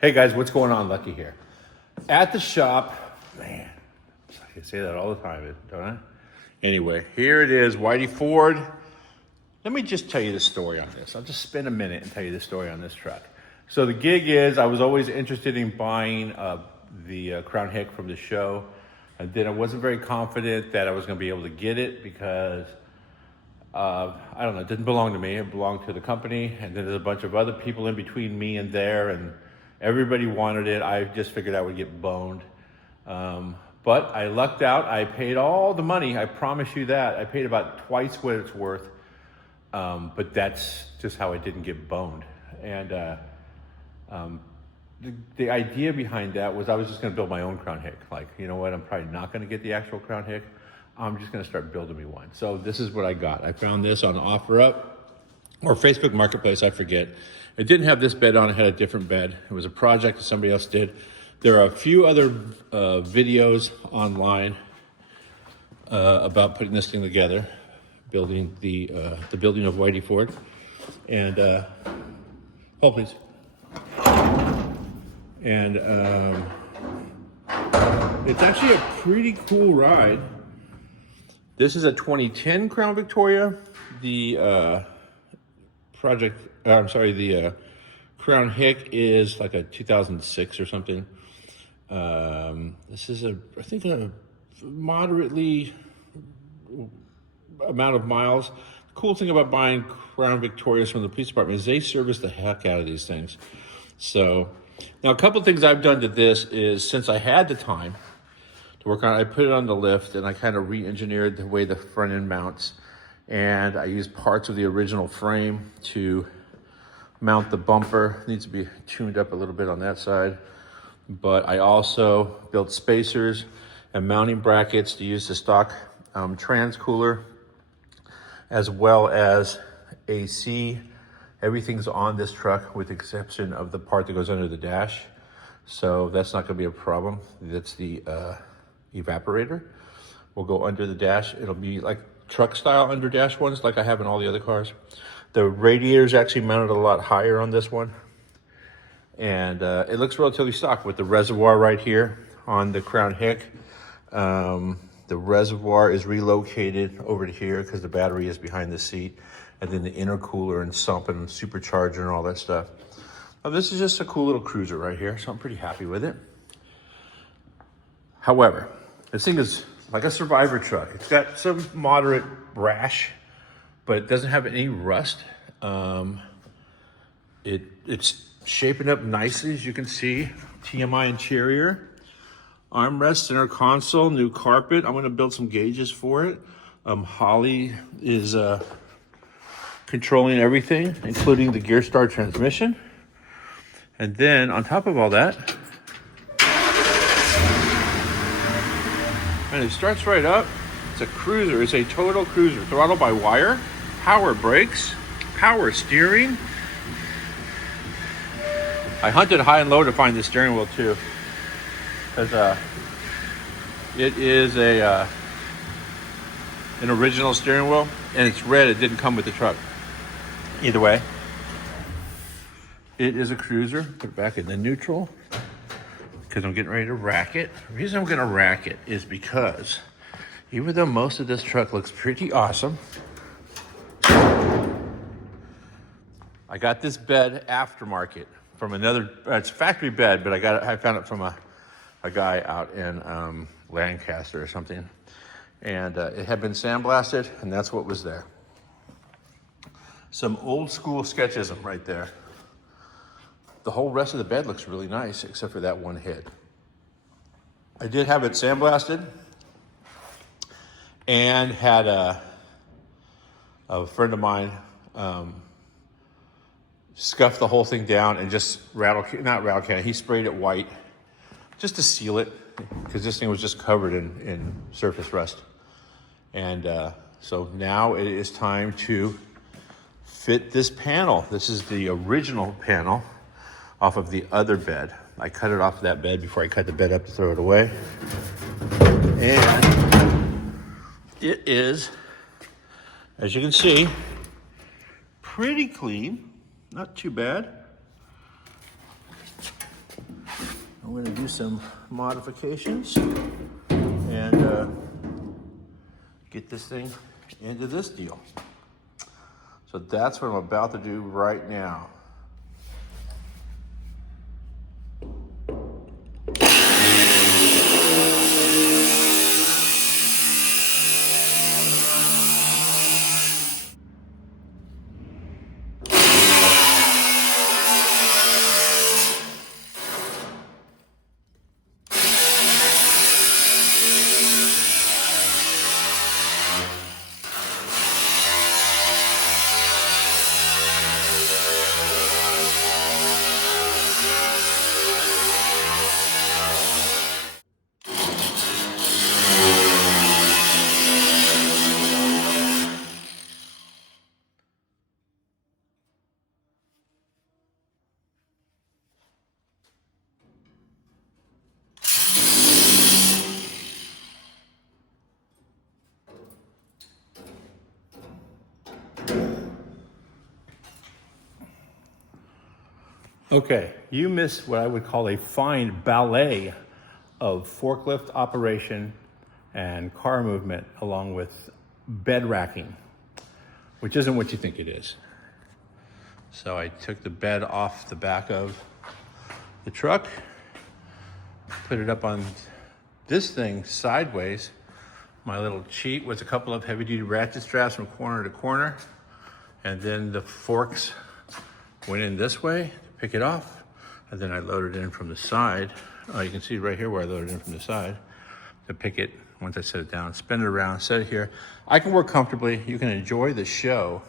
Hey guys, what's going on? Lucky here. At the shop, man, I say that all the time, don't I? Anyway, here it is, Whitey Ford. Let me just tell you the story on this. I'll just spend a minute and tell you the story on this truck. So the gig is, I was always interested in buying the Crown Hick from the show. And then I wasn't very confident that I was gonna be able to get it because I don't know, it didn't belong to me. It belonged to the company. And then there's a bunch of other people in between me and there, and everybody wanted it. I just figured I would get boned. But I lucked out. I paid all the money. I promise you that. I paid about twice what it's worth. But that's just how I didn't get boned. And the idea behind that was I was just going to build my own Crown Hick. Like, you know what? I'm probably not going to get the actual Crown Hick. I'm just going to start building me one. So this is what I got. I found this on OfferUp or Facebook Marketplace. I forget. It didn't have this bed on. It had a different bed. It was a project that somebody else did. There are a few other videos online about putting this thing together, building the building of Whitey Ford. And hold please. And it's actually a pretty cool ride. This is a 2010 Crown Victoria. The the Crown Hick is like a 2006 or something. This is I think a moderately amount of miles. The cool thing about buying Crown Victorias from the police department is they service the heck out of these things. So now a couple things I've done to this is, since I had the time to work on it, I put it on the lift and I kind of re-engineered the way the front end mounts. And I used parts of the original frame to mount the bumper. It needs to be tuned up a little bit on that side. But I also built spacers and mounting brackets to use the stock trans cooler, as well as AC. Everything's on this truck with the exception of the part that goes under the dash. So that's not gonna be a problem. That's the evaporator. Will go under the dash. It'll be like truck style under dash ones like I have in all the other cars. The radiator's actually mounted a lot higher on this one. And it looks relatively stock with the reservoir right here on the Crown Hick. The reservoir is relocated over to here because the battery is behind the seat. And then the intercooler and sump and supercharger and all that stuff. Now this is just a cool little cruiser right here, so I'm pretty happy with it. However, this thing is like a survivor truck. It's got some moderate rash, but it doesn't have any rust. It's shaping up nicely, as you can see. TMI interior, armrest, center console, new carpet. I'm gonna build some gauges for it. Holly is controlling everything, including the gear star transmission. And then on top of all that, and it starts right up. It's a cruiser. It's a total cruiser. Throttle by wire, power brakes, power steering. I hunted high and low to find the steering wheel too, because it is an original steering wheel, and it's red. It didn't come with the truck. Either way, it is a cruiser. Put it back in the neutral because I'm getting ready to rack it. The reason I'm gonna rack it is because even though most of this truck looks pretty awesome, I got this bed aftermarket from another, it's a factory bed, but I found it from a guy out in Lancaster or something. And it had been sandblasted, and that's what was there. Some old school sketchism right there. The whole rest of the bed looks really nice, except for that one hit. I did have it sandblasted and had a friend of mine scuffed the whole thing down and just he sprayed it white just to seal it, because this thing was just covered in surface rust. And so now it is time to fit this panel. This is the original panel off of the other bed. I cut it off that bed before I cut the bed up to throw it away. And it is, as you can see, pretty clean, not too bad. I'm going to do some modifications and get this thing into this deal. So that's what I'm about to do right now. Okay, you missed what I would call a fine ballet of forklift operation and car movement along with bed racking, which isn't what you think it is. So I took the bed off the back of the truck, put it up on this thing sideways. My little cheat was a couple of heavy-duty ratchet straps from corner to corner, and then the forks went in this way to pick it off, and then I loaded it in from the side. You can see right here where I loaded it in from the side to pick it. Once I set it down, spin it around, set it here. I can work comfortably. You can enjoy the show.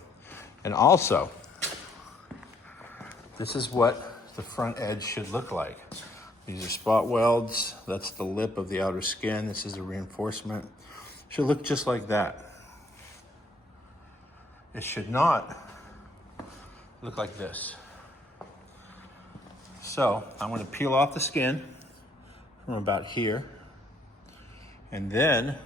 And also, this is what the front edge should look like. These are spot welds. That's the lip of the outer skin. This is the reinforcement. Should look just like that. It should not look like this. So I'm going to peel off the skin from about here, and then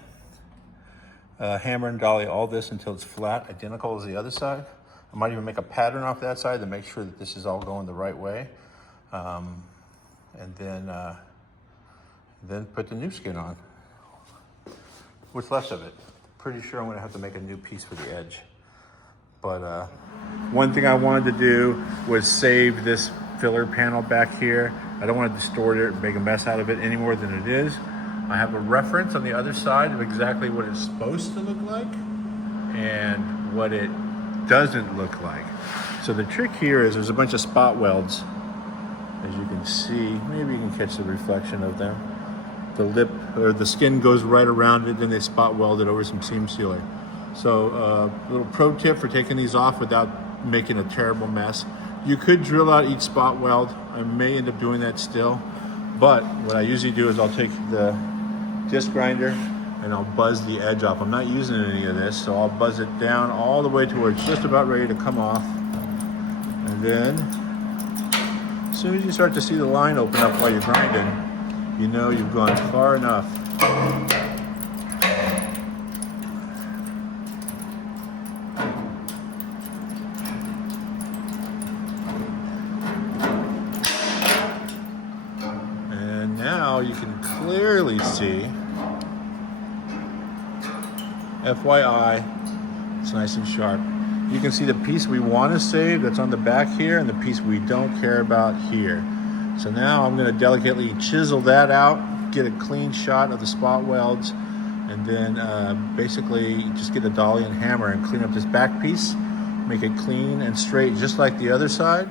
hammer and dolly all this until it's flat, identical as the other side. I might even make a pattern off that side to make sure that this is all going the right way, and then put the new skin on. What's left of it? Pretty sure I'm going to have to make a new piece for the edge. But one thing I wanted to do was save this filler panel back here. I don't want to distort it and make a mess out of it any more than it is. I have a reference on the other side of exactly what it's supposed to look like and what it doesn't look like. So the trick here is there's a bunch of spot welds, as you can see. Maybe you can catch the reflection of them. The lip or the skin goes right around it, then they spot weld it over some seam sealer. So a little pro tip for taking these off without making a terrible mess. You could drill out each spot weld. I may end up doing that still, but what I usually do is I'll take the disc grinder and I'll buzz the edge off. I'm not using any of this, so I'll buzz it down all the way to where it's just about ready to come off. And then as soon as you start to see the line open up while you're grinding, you know you've gone far enough. Now you can clearly see, FYI, it's nice and sharp. You can see the piece we want to save that's on the back here and the piece we don't care about here. So now I'm going to delicately chisel that out, get a clean shot of the spot welds, and then basically just get a dolly and hammer and clean up this back piece, make it clean and straight just like the other side.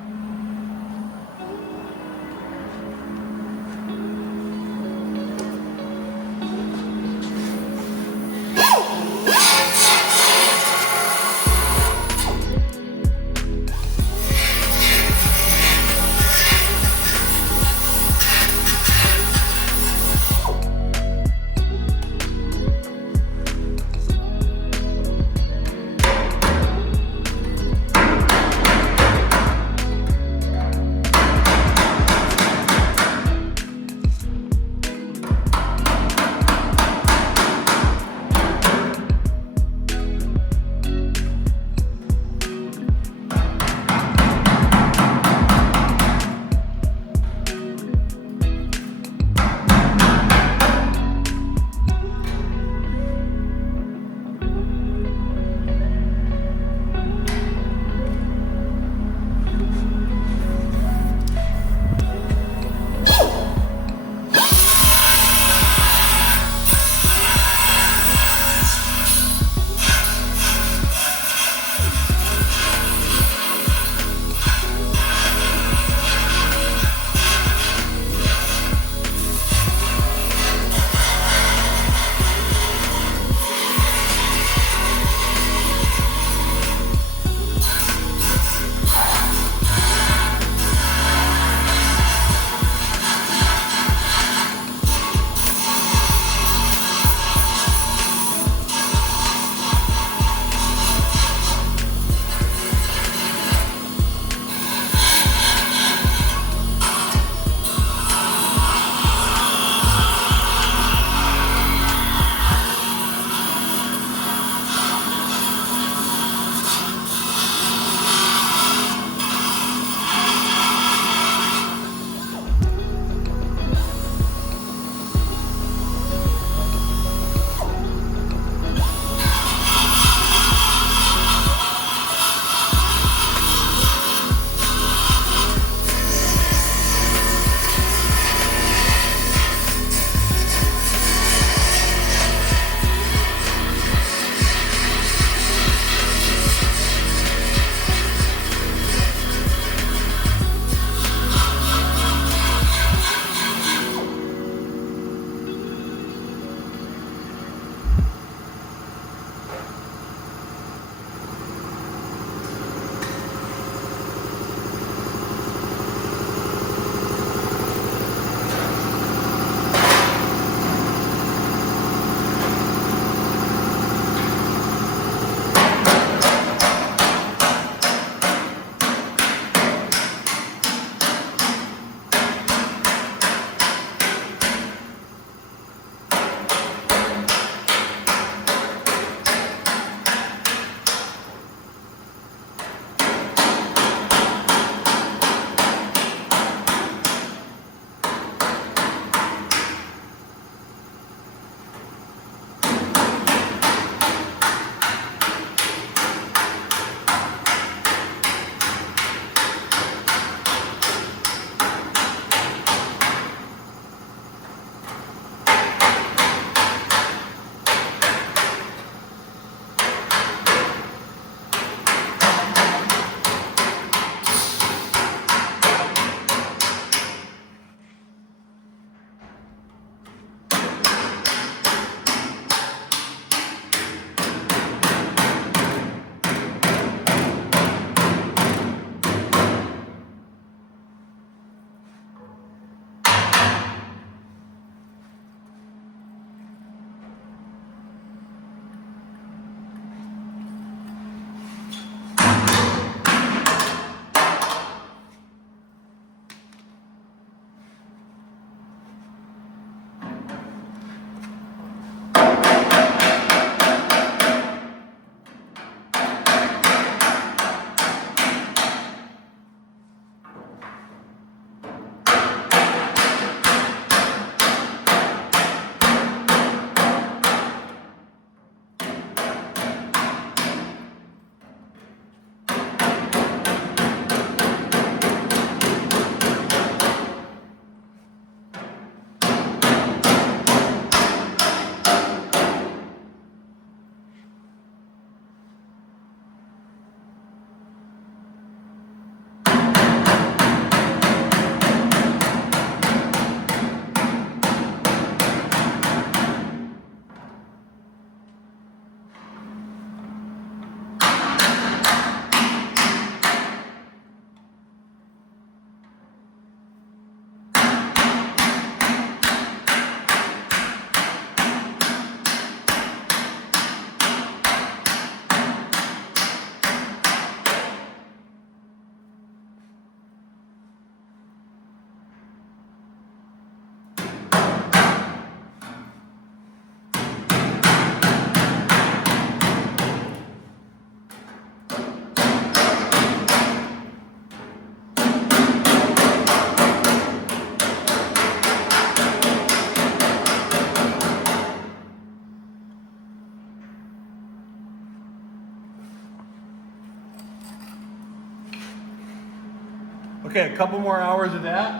Okay, a couple more hours of that.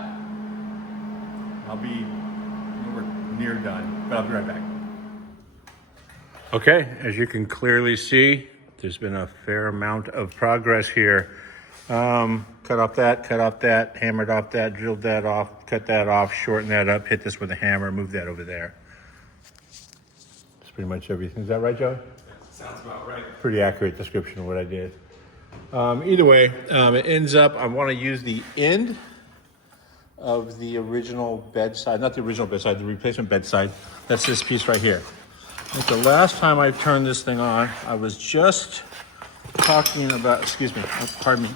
I'll be near done, but I'll be right back. Okay, as you can clearly see, there's been a fair amount of progress here. Cut off that, hammered off that, drilled that off, cut that off, shorten that up, hit this with a hammer, move that over there. That's pretty much everything. Is that right, Joey? Sounds about right. Pretty accurate description of what I did. Either way, it ends up, I want to use the end of the original bedside, not the original bedside, the replacement bedside. That's this piece right here. I think the last time I turned this thing on, I was just talking about, excuse me, pardon me.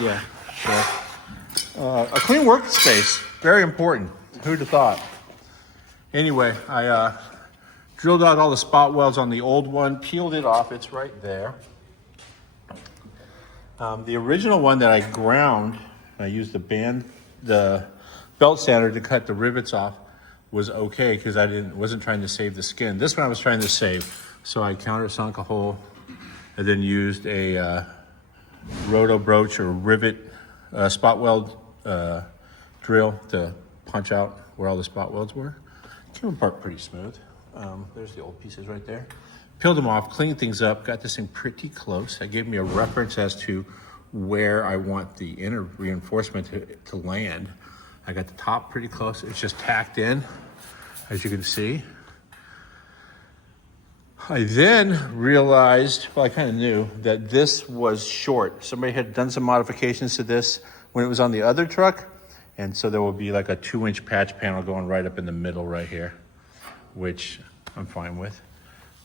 Yeah, sure. A clean workspace, very important. Who'd have thought? Anyway, I drilled out all the spot welds on the old one, peeled it off, it's right there. The original one that I ground, I used the belt sander to cut the rivets off, was okay because wasn't trying to save the skin. This one I was trying to save. So I countersunk a hole and then used a roto broach or rivet spot weld drill to punch out where all the spot welds were. Came apart pretty smooth. There's the old pieces right there. Peeled them off, cleaned things up, got this thing pretty close. That gave me a reference as to where I want the inner reinforcement to land. I got the top pretty close. It's just tacked in, as you can see. I then realized, well, I kind of knew that this was short. Somebody had done some modifications to this when it was on the other truck. And so there will be like a 2-inch patch panel going right up in the middle right here, which I'm fine with.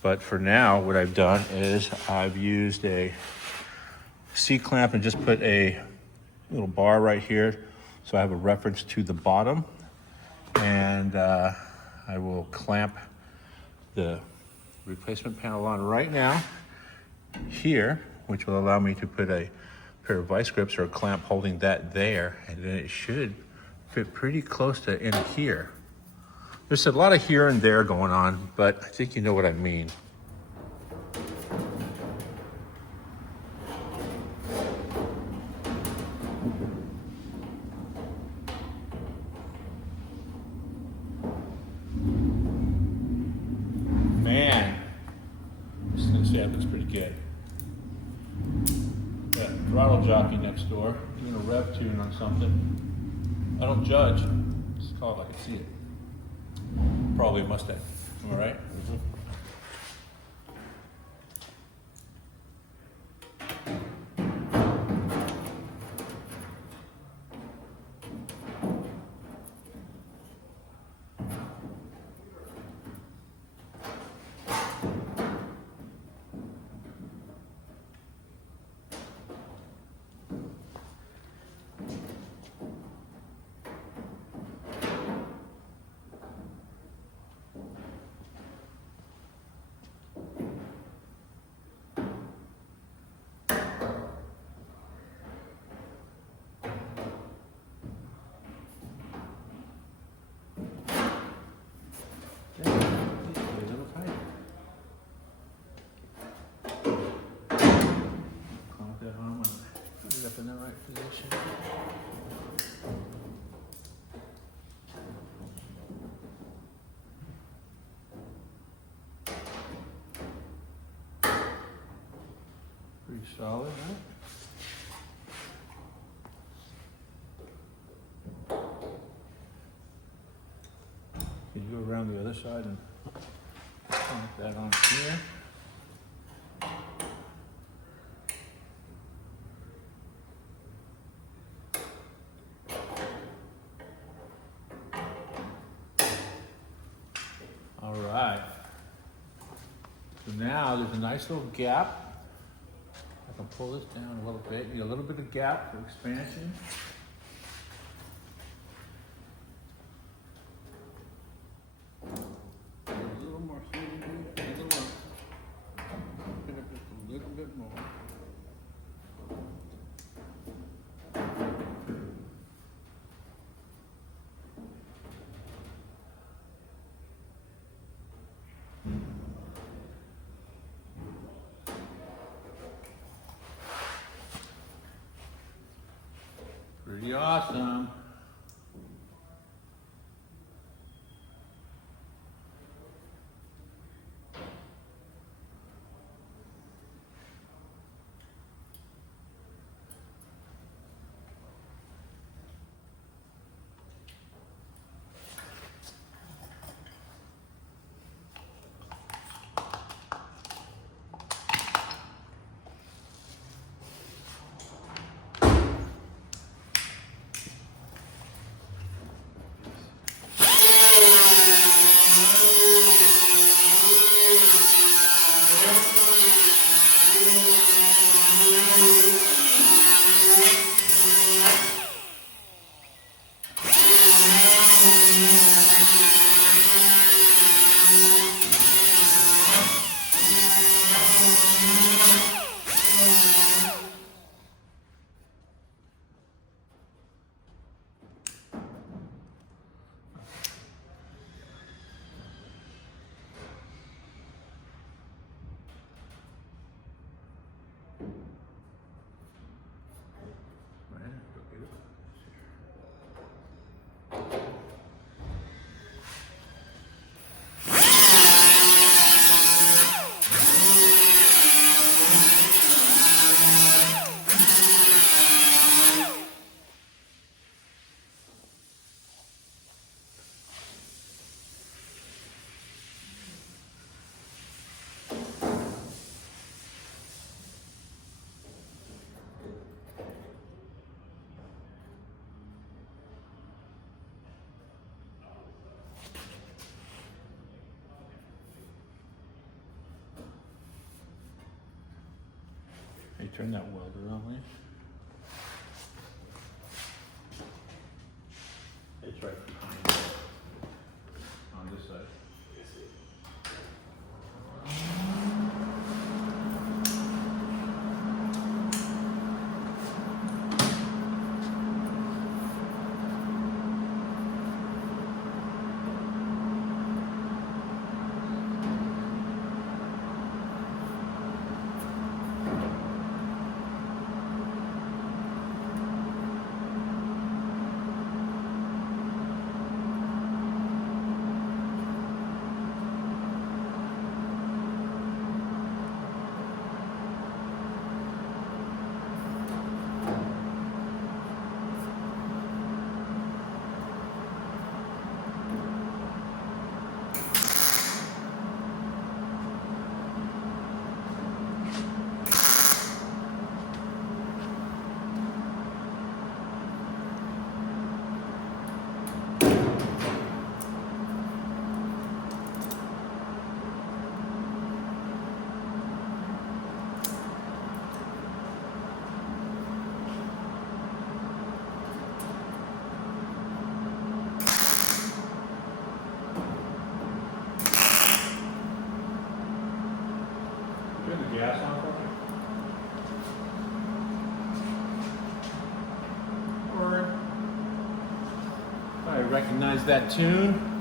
But for now, what I've done is I've used a C-clamp and just put a little bar right here. So I have a reference to the bottom. And I will clamp the replacement panel on right now here, which will allow me to put a pair of vice grips or a clamp holding that there, and then it should fit pretty close to in here. There's a lot of here and there going on, but I think you know what I mean. Happens pretty good. Got a throttle jockey next door doing a rev tune on something. I don't judge. Just call it like I see it. Probably a Mustang. Am I right? Mm-hmm. In the right position. Pretty solid, right? Can you go around the other side and clamp that on here? All right. So now there's a nice little gap. I can pull this down a little bit. Need a little bit of gap for expansion. A little more here. A little more. Open it up just a little bit more. Pretty awesome. Hey, turn that welder on, please. It's right behind on this side. Turn the gas on for me. Or I recognize that tune.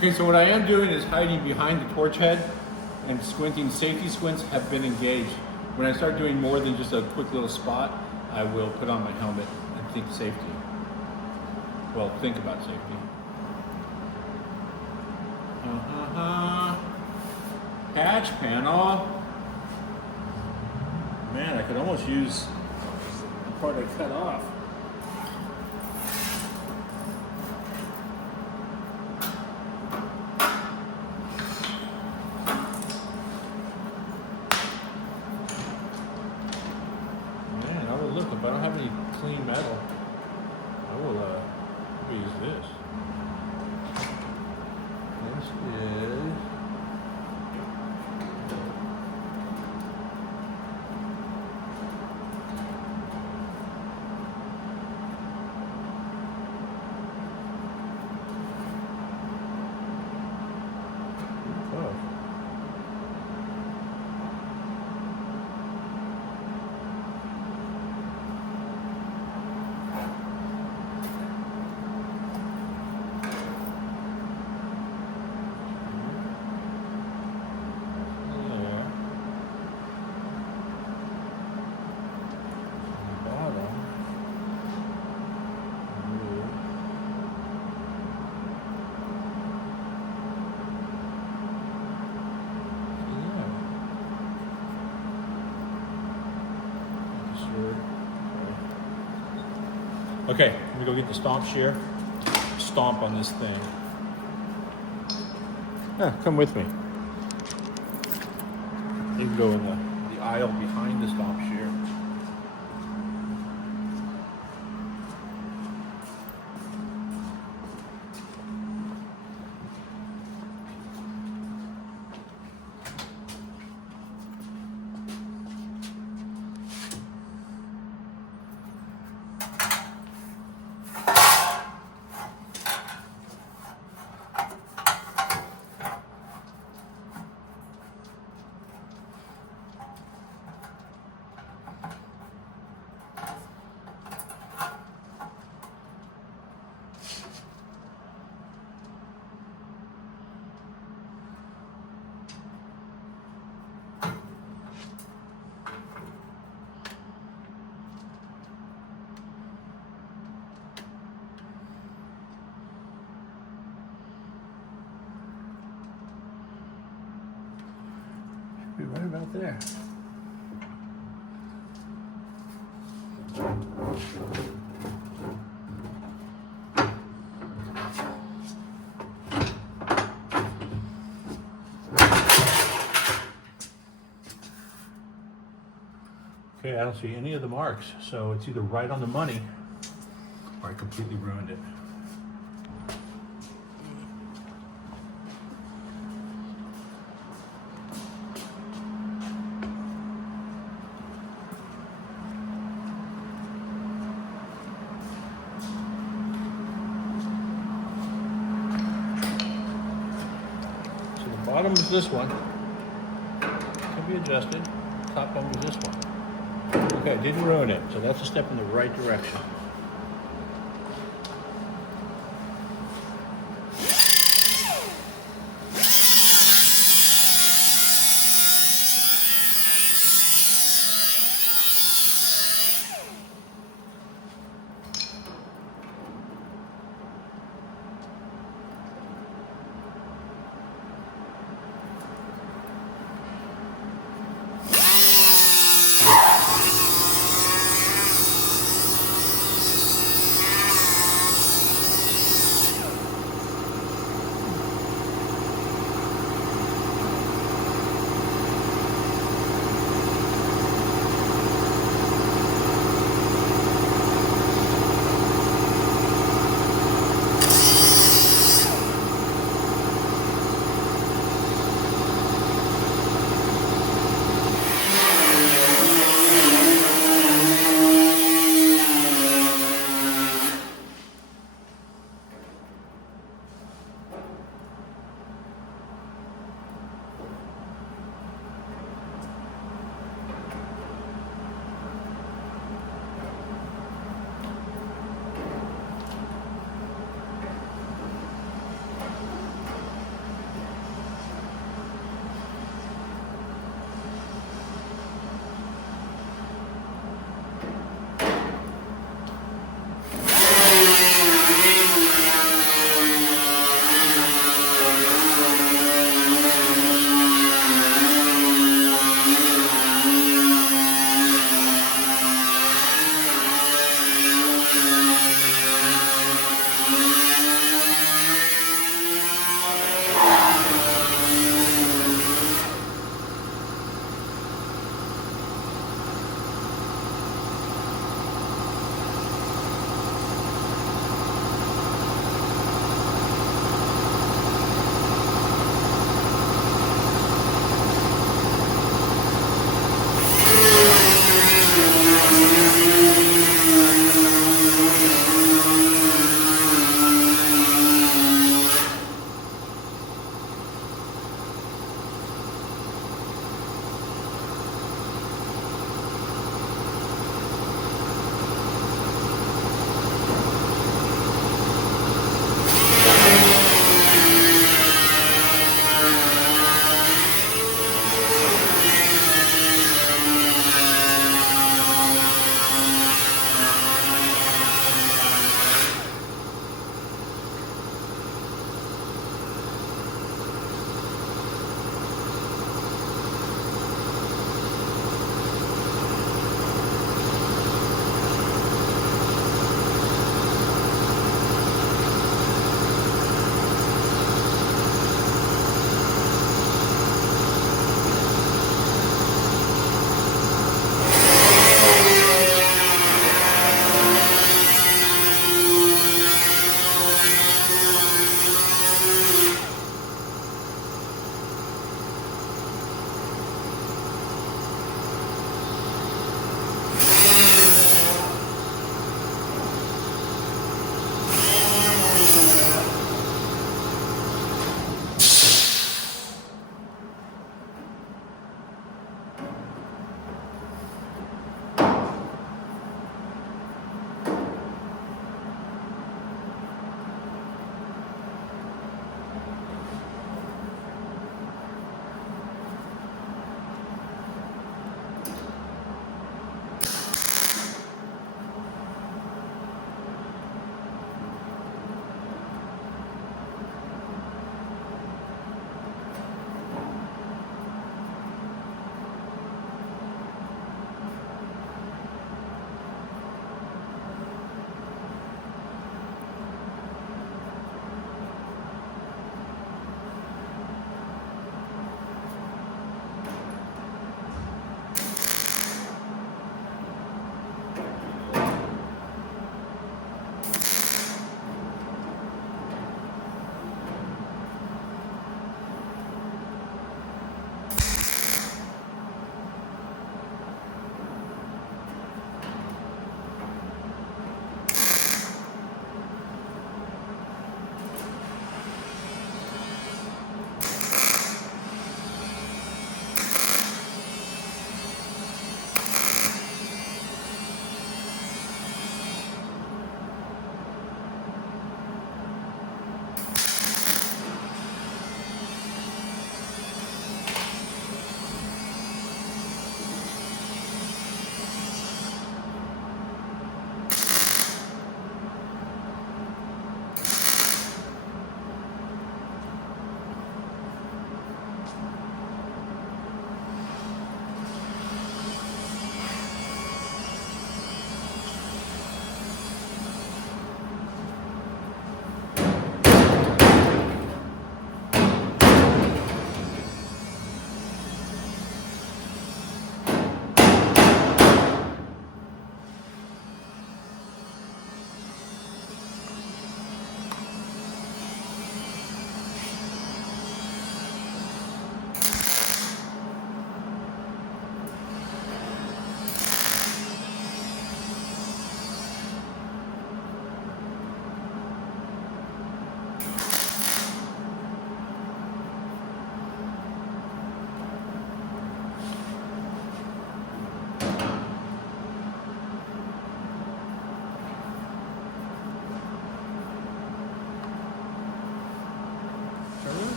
Okay, so what I am doing is hiding behind the torch head and squinting. Safety squints have been engaged. When I start doing more than just a quick little spot, I will put on my helmet and think safety. Well, think about safety. Hatch panel. Man, I could almost use the part I cut off. Man, I will look, if I don't have any clean metal, I will use this. This is okay, let me go get the stomp shear, stomp on this thing. Yeah, come with me. You can go in the aisle behind the stomp shear. Be right about there. Okay, I don't see any of the marks, so it's either right on the money or I completely ruined it. Bottom is this one. Can be adjusted. Top one is this one. Okay, didn't ruin it, so that's a step in the right direction.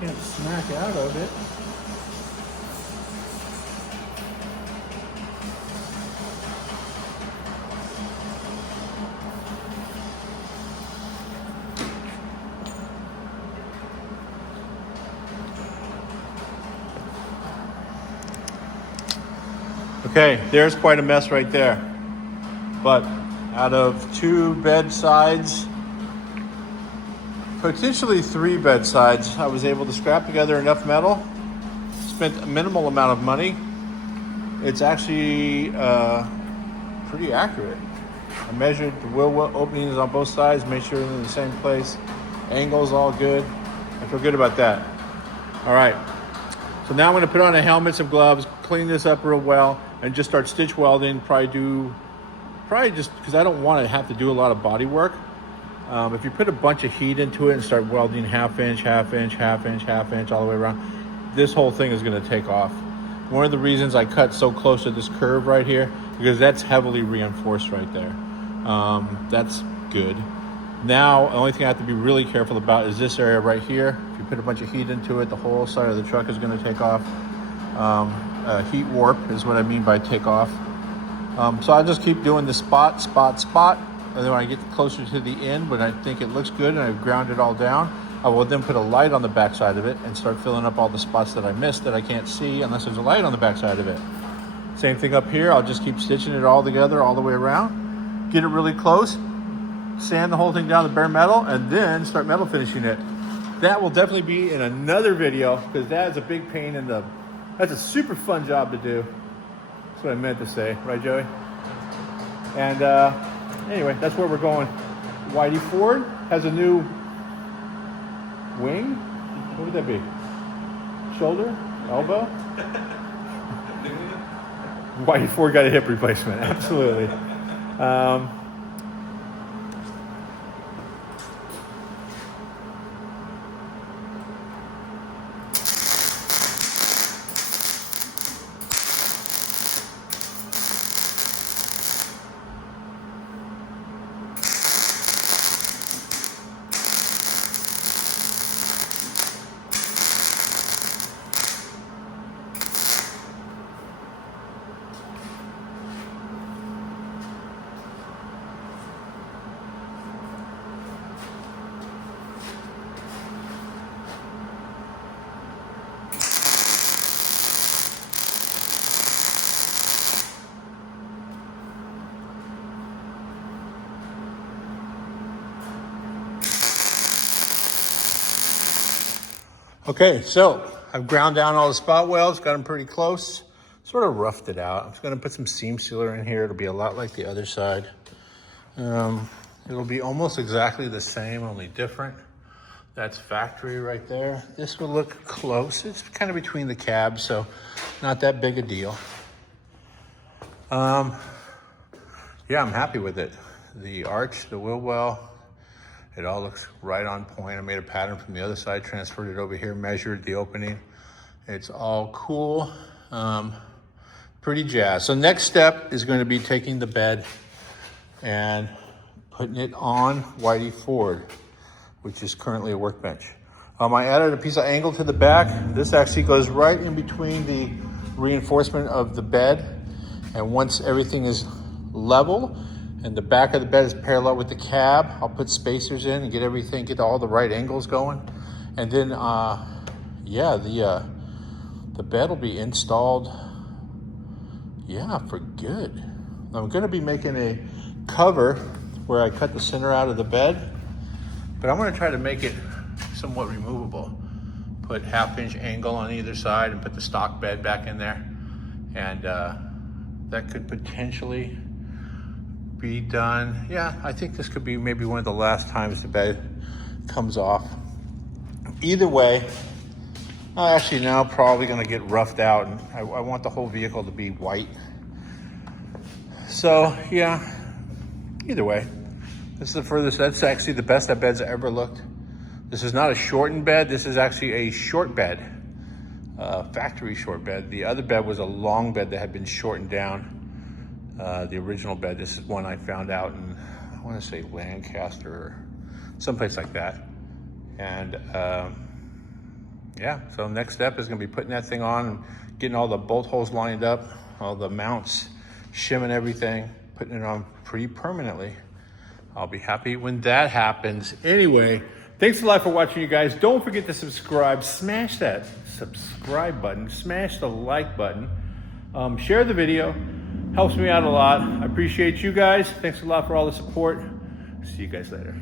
can't smack out of it. Okay, there's quite a mess right there. But out of 2 bed sides, potentially 3 bed sides, I was able to scrap together enough metal, spent a minimal amount of money. It's actually pretty accurate. I measured the wheel openings on both sides, made sure they're in the same place. Angle's all good. I feel good about that. All right, so now I'm gonna put on a helmet, some gloves, clean this up real well, and just start stitch welding. Probably just because I don't want to have to do a lot of body work. If you put a bunch of heat into it and start welding half inch, half inch, half inch, half inch all the way around, this whole thing is going to take off. One of the reasons I cut so close to this curve right here, because that's heavily reinforced right there. That's good. Now, the only thing I have to be really careful about is this area right here. If you put a bunch of heat into it, the whole side of the truck is going to take off. Heat warp is what I mean by take off. So I'll just keep doing the spot. And then when I get closer to the end, when I think it looks good and I've ground it all down, I will then put a light on the back side of it and start filling up all the spots that I missed that I can't see unless there's a light on the back side of it. Same thing up here. I'll just keep stitching it all together all the way around, get it really close, sand the whole thing down to bare metal, and then start metal finishing it. That will definitely be in another video because that is a big pain in the, that's a super fun job to do. That's what I meant to say, right, Joey? And anyway, that's where we're going. Whitey Ford has a new wing. What would that be? Shoulder? Elbow? Whitey Ford got a hip replacement, absolutely. Okay, so I've ground down all the spot welds, got them pretty close, sort of roughed it out. I'm just gonna put some seam sealer in here. It'll be a lot like the other side. It'll be almost exactly the same, only different. That's factory right there. This will look close. It's kind of between the cabs, so not that big a deal. Yeah, I'm happy with it. The arch, the wheel well, it all looks right on point. I made a pattern from the other side, transferred it over here, measured the opening. It's all cool, pretty jazzed. So next step is going to be taking the bed and putting it on Whitey Ford, which is currently a workbench. I added a piece of angle to the back. This actually goes right in between the reinforcement of the bed. And once everything is level, and the back of the bed is parallel with the cab, I'll put spacers in and get all the right angles going. And then, yeah, the bed will be installed, yeah, for good. I'm gonna be making a cover where I cut the center out of the bed, but I'm gonna try to make it somewhat removable. Put half-inch angle on either side and put the stock bed back in there. And that could potentially be done. Yeah, I think this could be maybe one of the last times the bed comes off. Either way, I'm actually now probably gonna get roughed out, and I want the whole vehicle to be white. So yeah, either way, this is the furthest, that's actually the best that bed's ever looked. This is not a shortened bed, this is actually a short bed, factory short bed. The other bed was a long bed that had been shortened down. The original bed, this is one I found out in, I want to say Lancaster or someplace like that. And yeah, so next step is gonna be putting that thing on and getting all the bolt holes lined up, all the mounts, shimming everything, putting it on pretty permanently. I'll be happy when that happens. Anyway, thanks a lot for watching, you guys. Don't forget to subscribe. Smash that subscribe button. Smash the like button. Share the video. Helps me out a lot. I appreciate you guys. Thanks a lot for all the support. See you guys later.